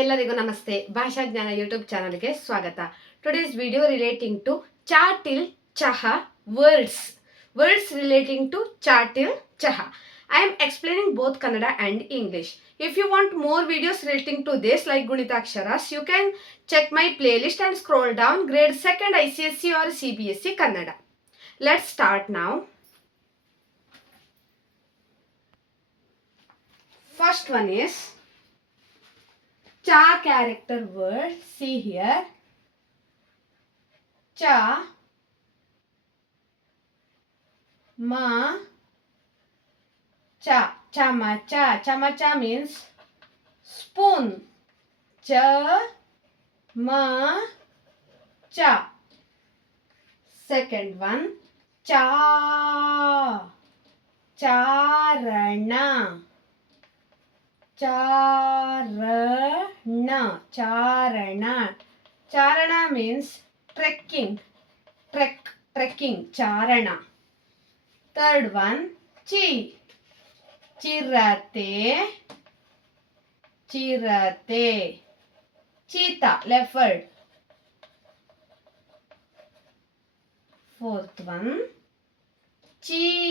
ಎಲ್ಲರಿಗೂ ನಮಸ್ತೆ. ಭಾಷಾ ಜ್ಞಾನ ಯೂಟ್ಯೂಬ್ ಚಾನಲ್ಗೆ ಸ್ವಾಗತ. ಟುಡೇಸ್ ವಿಡಿಯೋ ರಿಲೇಟಿಂಗ್ ಟು ಚಾ ಟಿಲ್ ಚಹಾ ವರ್ಡ್ಸ್ ರಿಲೇಟಿಂಗ್ ಟು ಚಾ ಟಿಲ್ ಚಹಾ. I am explaining both Kannada and English. If you want more videos relating to this like Gunitaksharas, you can check my playlist and scroll down grade 2nd ICSE or CBSE Kannada. Let's start now. First one is cha character word. See here. Cha, ma, cha. Chamacha. Chamacha means spoon. Cha, ma, cha. Second one. Cha, charana. Charana means trekking. Charana. Third one, chirate. Cheetah, leopard. Fourth one, cheela.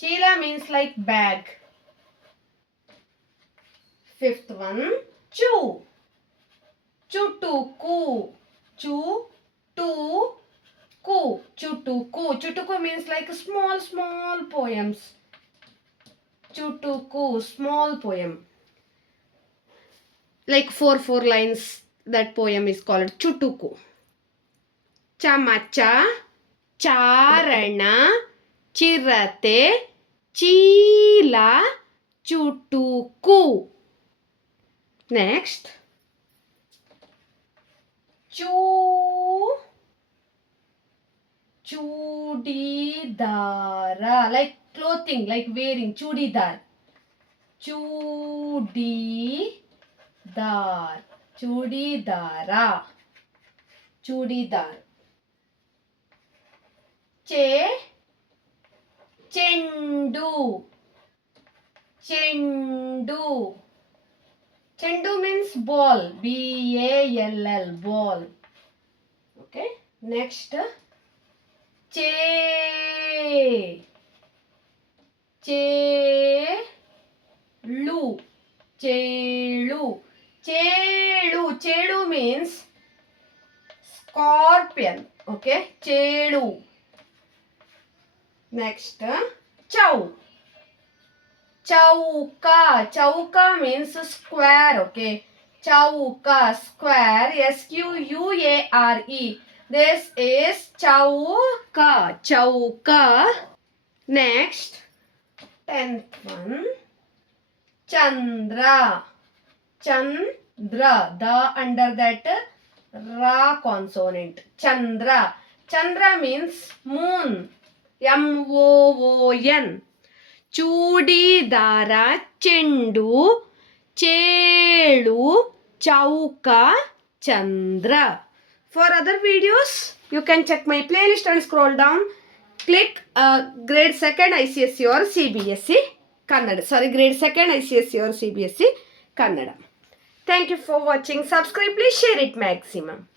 Cheela means like bag. Fifth one, chutuku. Chutuku means like small poems. Chutuku, small poem. Like four lines, that poem is called chutuku. Chamacha, charana, chirate, cheela, chutuku. Next, chudidara, like clothing, like wearing, chudidar. Chudidara. Chendu means ball. BALL, ball. Okay. Next, Chelu means scorpion. Okay. Chelu. Next, Chauka means square. Okay. Chauka, square. SQUARE. This is chauka. Next, 10th one, Chandra. The under that ra consonant. Chandra means moon. MOON. Chudidara, chendu, chelu, chauka, Chandra. For other videos, you can check my playlist and scroll down. Click grade 2nd ICSE or CBSE Kannada. Grade 2nd ICSE or CBSE Kannada. Thank you for watching. Subscribe, please share it maximum.